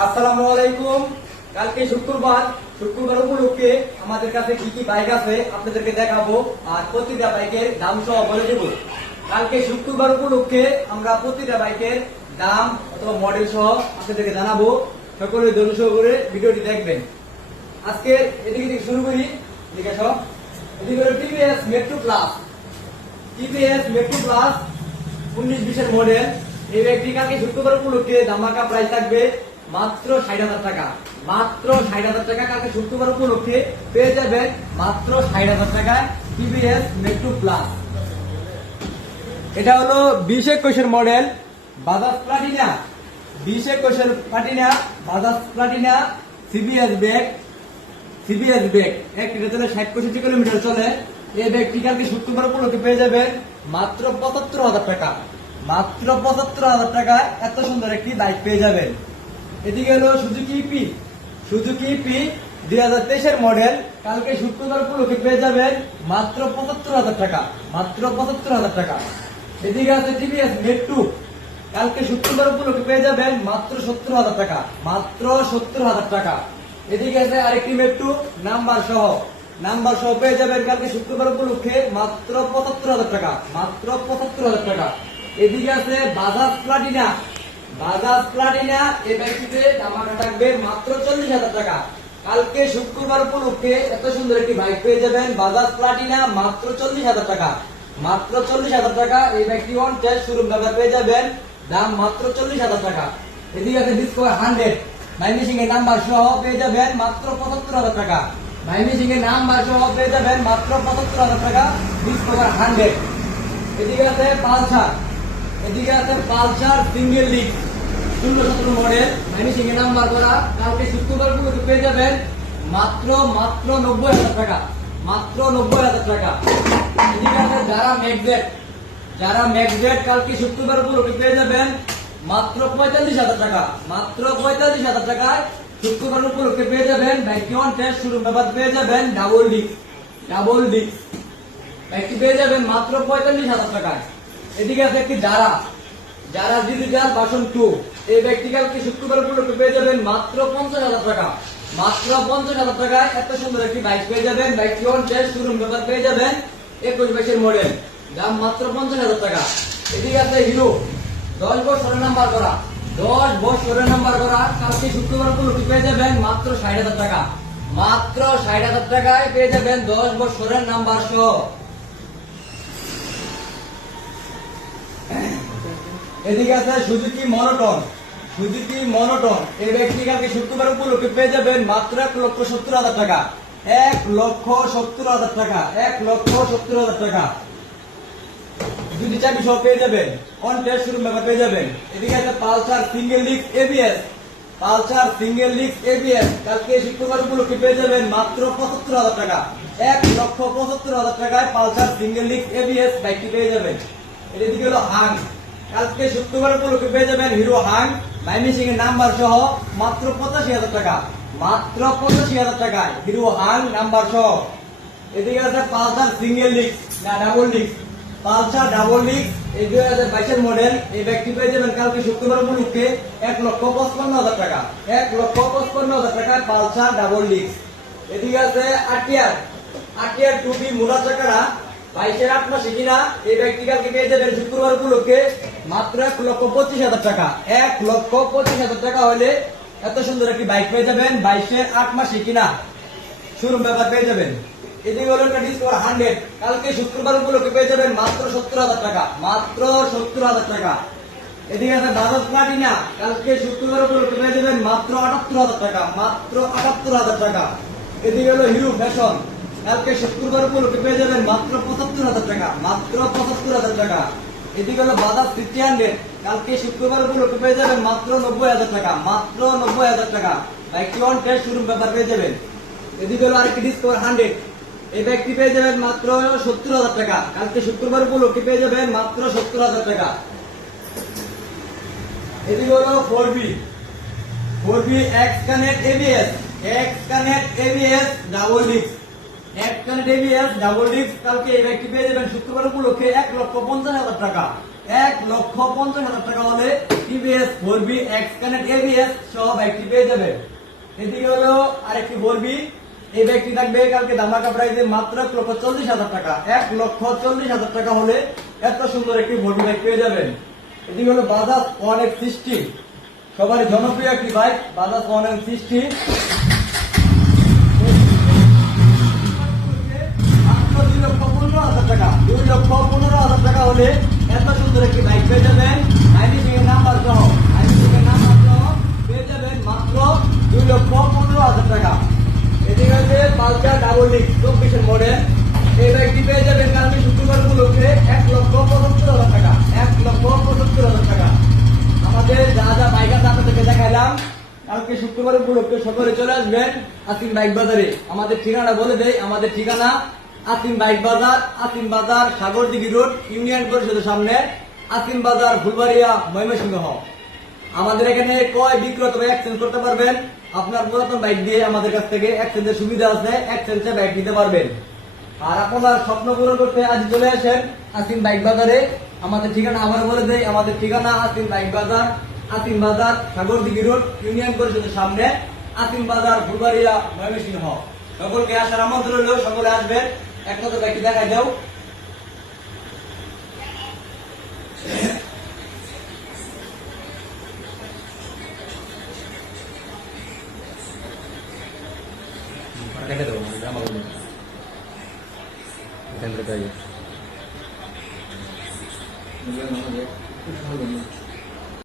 আসসালামু আলাইকুম। কালকে শুক্রবার। শুক্রবার উপলক্ষে আমাদের কাছে কি কি বাইক আছে আপনাদেরকে দেখাবো আর প্রতিটা বাইকের দাম সহ বলে দেবো। কালকে শুক্রবার উপলক্ষে আমরা প্রতিটা বাইকের দাম অথবা মডেল সহ আপনাদেরকে জানাব। সকলে ধৈর্য সহকারে ভিডিওটি দেখবেন। আজকে এদিকে থেকে শুরু করি। এদিকে সব এদিকে হলো TVS metro plus TVS metro plus উনিশ বিশের মডেল এই ব্যাগটি কালকে শুক্রবার উপলক্ষে ধামাকা প্রাইস থাকবে মাত্র ষাট হাজার টাকা। মাত্র ষাট হাজার টাকা কালকে শুক্রবার উপলক্ষে পেয়ে যাবেন মাত্র ষাট হাজার টাকায় টিভিএস মেট্রো প্লাস এটা হলো বিশ একুশের মডেল বাজাজ প্লাটিনা। বিশ একুশের Platina, Bajaj Platina CBS bag CBS bag এক লিটারে ষাট পঁয়ষট্টি কিলোমিটার চলে। এই ব্যাগটি কালকে শুক্রবার উপলক্ষে পেয়ে যাবেন মাত্র পঁচাত্তর হাজার টাকা। মাত্র পঁচাত্তর হাজার টাকায় এত সুন্দর একটি বাইক পেয়ে যাবেন। এদিকে হলো সুজুকি পি সুজুকি পি দুই হাজার তেইশের মডেল। কালকে শুক্রবার উপলক্ষে পেয়ে যাবেন মাত্র পঁচাত্তর হাজার টাকা, মাত্র পঁচাত্তর হাজার টাকা। এদিকে আছে টিভিএস মেট্রু কালকে শুক্রবার উপলক্ষে পেয়ে যাবেন মাত্র সত্তর হাজার টাকা, মাত্র সত্তর হাজার টাকা। এদিকে আছে আরেকটি মেট্রু নাম্বার সহ নাম্বার সহ পেয়ে যাবেন কালকে শুক্রবার উপলক্ষে মাত্র পঁচাত্তর হাজার টাকা, মাত্র পঁচাত্তর হাজার টাকা। এদিকে আছে বাজাজ প্লাটিনা বাজাজ প্লাটিনা এই বাইকটিতে দামাটা থাকবে মাত্র চল্লিশ হাজার টাকা। কালকে শুক্রবার উপলক্ষে এত সুন্দর একটি বাইক পেয়ে যাবেন বাজাজ প্লাটিনা, মাত্র চল্লিশ হাজার টাকা। মাত্র চল্লিশ হাজার টাকা এই বাইকটি অন টেস্ট শোরুম ব্যবহার পেয়ে যাবেন। দাম মাত্র চল্লিশ হাজার টাকা। এদিকে আছে ডিসকো হান্ড্রেড মাইমি সিং এর নাম্বার সহ পেয়ে যাবেন মাত্র পঁচাত্তর হাজার টাকা। মাইমি সিং এর নাম্বার সহ পেয়ে যাবেন মাত্র পঁচাত্তর হাজার টাকা। ডিসকো হান্ড্রেড এদিকে আছে পালসার। এদিকে আছে পালসার সিঙ্গেল লিগ। ষোলো, সতেরো মডেল সিং এর নাম্বার করা। কালকে শুক্রবার উপলক্ষে পেয়ে যাবেন মাত্র মাত্র নব্বই হাজার টাকা। মাত্র নব্বই হাজার টাকা। এদিকে আছে যারা ম্যাগজেট যারা ম্যাগজেট কালকে শুক্রবার উপলক্ষে পেয়ে যাবেন মাত্র পঁয়তাল্লিশ হাজার টাকা। মাত্র পঁয়তাল্লিশ হাজার টাকায় শুক্রবার উপলক্ষে পেয়ে যাবেন অন টেস্ট শুরু ব্যাপার পেয়ে যাবেন ডাবল ডিস্ক ডাবল ডিস্ক বাইকটি পেয়ে যাবেন মাত্র পঁয়তাল্লিশ হাজার টাকায়। এদিকে আছে একটি যারা। যারা ডিজিটাল বাসন টু। এই ব্যক্তি কালকে শুক্রবার উপলক্ষে পেয়ে যাবেন মাত্র পঞ্চাশ হাজার টাকা। মাত্র পঞ্চাশ হাজার টাকায় এত সুন্দর একটি বাইক পেয়ে যাবেন। বাইকটি অন টেস্ট শোরুম ব্যাপার পেয়ে যাবেন একুশ বাইশের মডেল দাম মাত্র পঞ্চাশ হাজার টাকা। এদিকে আছে হিরো। দশ বছরের নাম্বার করা। দশ বছরের নাম্বার করা। কালকে শুক্রবার উপলক্ষে পেয়ে যাবেন মাত্র ষাট হাজার টাকা। মাত্র ষাট হাজার টাকায় পেয়ে যাবেন দশ বছরের নাম্বার সহ এদিকে আছে সুজুকি মনোটন। সুজুকি মনোটন, এই ব্যক্তি কালকে শুক্রবার উপলক্ষে পেয়ে যাবেন মাত্র এক লক্ষ সত্তর হাজার টাকা। এক লক্ষ সত্তর হাজার টাকা, এক লক্ষ সত্তর হাজার টাকা। যদি চাবি সব পেয়ে যাবেন অন টেস্ট শুরু ব্যাপার পেয়ে যাবেন। এদিকে আছে পালসার সিঙ্গেল লিক্স এবিএস পালসার সিঙ্গেল লিক্স এবিএস কালকে শুক্রবার উপলক্ষে পেয়ে যাবেন মাত্র পঁচাত্তর হাজার টাকা। এক লক্ষ পঁচাত্তর হাজার টাকায় পালসার সিঙ্গেল লিক্স এবিএস বাইকটি পেয়ে যাবেন। এদিকে হলো হাং। কালকে শুক্রবার উপলক্ষে পেয়ে যাবেন হিরো হাং, মাইমি সিং এর নাম্বার সহ মাত্র পঁচাশি হাজার টাকা। মাত্র পঁচাশি হাজার টাকায় হিরো হাং নাম্বার সহ। এদিকে আছে পালসার সিঙ্গেল লিক্স না, ডাবল লিক্স পালসার ডাবল লিক্স এই দুই হাজার বাইশের মডেল, এই ব্যক্তি পেয়ে যাবেন কালকে শুক্রবার উপলক্ষে এক লক্ষ পঁচপান্ন হাজার টাকা। এক লক্ষ পঁচপান্ন হাজার টাকায় পালসার ডাবল লিক্স এদিকে আছে আটিয়ার আটিয়ার টুপি মোড়া চাকারা, বাইশের আট মাসে কিনা, এই ব্যক্তি কালকে পেয়ে যাবেন শুক্রবার উপলক্ষে মাত্র এক লক্ষ পঁচিশ হাজার টাকা। এক লক্ষ পঁচিশ হাজার টাকা হলে এত সুন্দর একটি বাইক পেয়ে যাবেন বাইশের আট মাসে কিনা। শোরুম ব্যাপার পেয়ে যাবেন। এদিকে পেয়ে যাবেন মাত্র হাজার টাকা। মাত্র আটাত্তর হাজার টাকা। এদিকে ফ্যাশন কালকে শুক্রবার উপলক্ষে পেয়ে যাবেন মাত্র পঁচাত্তর হাজার টাকা। মাত্র পঁচাত্তর হাজার টাকা। এদিকে হলো বাজাজ ফিফটি হান্ড্রেড। কালকে শুক্রবার উপলক্ষে পেয়ে যাবেন মাত্র নব্বই হাজার টাকা, মাত্র নব্বই হাজার টাকা। বাইকটি অন টেস্ট শোরুম ব্যাপার পেয়ে যাবেন। এদিকে হলো আরেকটি ডিসকভার হান্ড্রেড এই ব্যক্তি পেয়ে যাবেন মাত্র সত্তর হাজার টাকা। কালকে শুক্রবার উপলক্ষে পেয়ে যাবেন মাত্র সত্তর হাজার টাকা। এদিকে হলো four B four B X connect ABS X connect ABS double disc এক কানেক্ট এবিএস ডাবল ডিস্ক কালকে এই ব্যক্তি পেয়ে যাবেন শুক্রবার উপলক্ষে এক লক্ষ পঞ্চাশ হাজার টাকা। এক লক্ষ পঞ্চাশ হাজার টাকা হলে TV ABS four B X connect ABS সহ বাইকটি পেয়ে যাবেন এদিকে হলো আরেকটি ফোর বি এই বাইকটি থাকবে কালকে ধামাকা প্রাইসে মাত্র এক লক্ষ চল্লিশ হাজার টাকা। এক লক্ষ চল্লিশ হাজার টাকা হলে এত সুন্দর একটি ফোর বি পেয়ে যাবেন। এদিকে হলো বাজাজ ওয়ান এক্স সিক্সটি সবারই জনপ্রিয় একটি bike Bajaj one X sixty লক্ষ পনেরো হাজার টাকা হলে এত সুন্দর একটি বাইক পেয়ে যাবেন। আইনি ব্যাংকের নাম্বার সহ আইনি ব্যাংকের নাম্বার সহ পেয়ে যাবেন মাত্র দুই লক্ষ পনেরো হাজার টাকা। এদিকে হচ্ছে পালসার ডাবল ডিস্ক চব্বিশের মডেল এই বাইকটি পেয়ে যাবেন কালকে শুক্রবার উপলক্ষে এক লক্ষ পঁচাত্তর হাজার টাকা, এক লক্ষ পঁচাত্তর হাজার টাকা। আমাদের যা যা বাইক আছে আপনাদেরকে দেখাইলাম। কালকে শুক্রবার উপলক্ষে সকলে চলে আসবেন আসিম বাইক বাজারে। আমাদের ঠিকানা বলে দেই, আমাদের ঠিকানা আসিম বাইক বাজার আসিম বাজার, সাগর সাগরদিঘি রোড, ইউনিয়ন পরিষদের সামনে আসিম বাজার, ফুলবাড়িয়া, ময়মনসিংহ আমাদের এখানে কয় বিক্রয় এক্সচেঞ্জ করতে পারবেন? আপনার পুরাতন বাইক দিয়ে আমাদের কাছ থেকে এক্সচেঞ্জের সুবিধা আছে এক্সচেঞ্জে বাইক নিতে পারবেন। আর আপনার স্বপ্ন পূরণ করতে আজ চলে আসেন আসিম বাইক বাজারে। আমাদের ঠিকানা আবার বলে দেই, আমাদের ঠিকানা আসিম বাইক বাজার আসিম বাজার, সাগর সাগরদিঘি রোড, ইউনিয়ন পরিষদের সামনে আসিম বাজার, ফুলবাড়িয়া, ময়মনসিংহ সকলকে আসার আমন্ত্রণ রইল, সকলে আসবেন। এক নজর বাইকটি দেখাই দাও। কেটে দেবো আমার এখান থেকে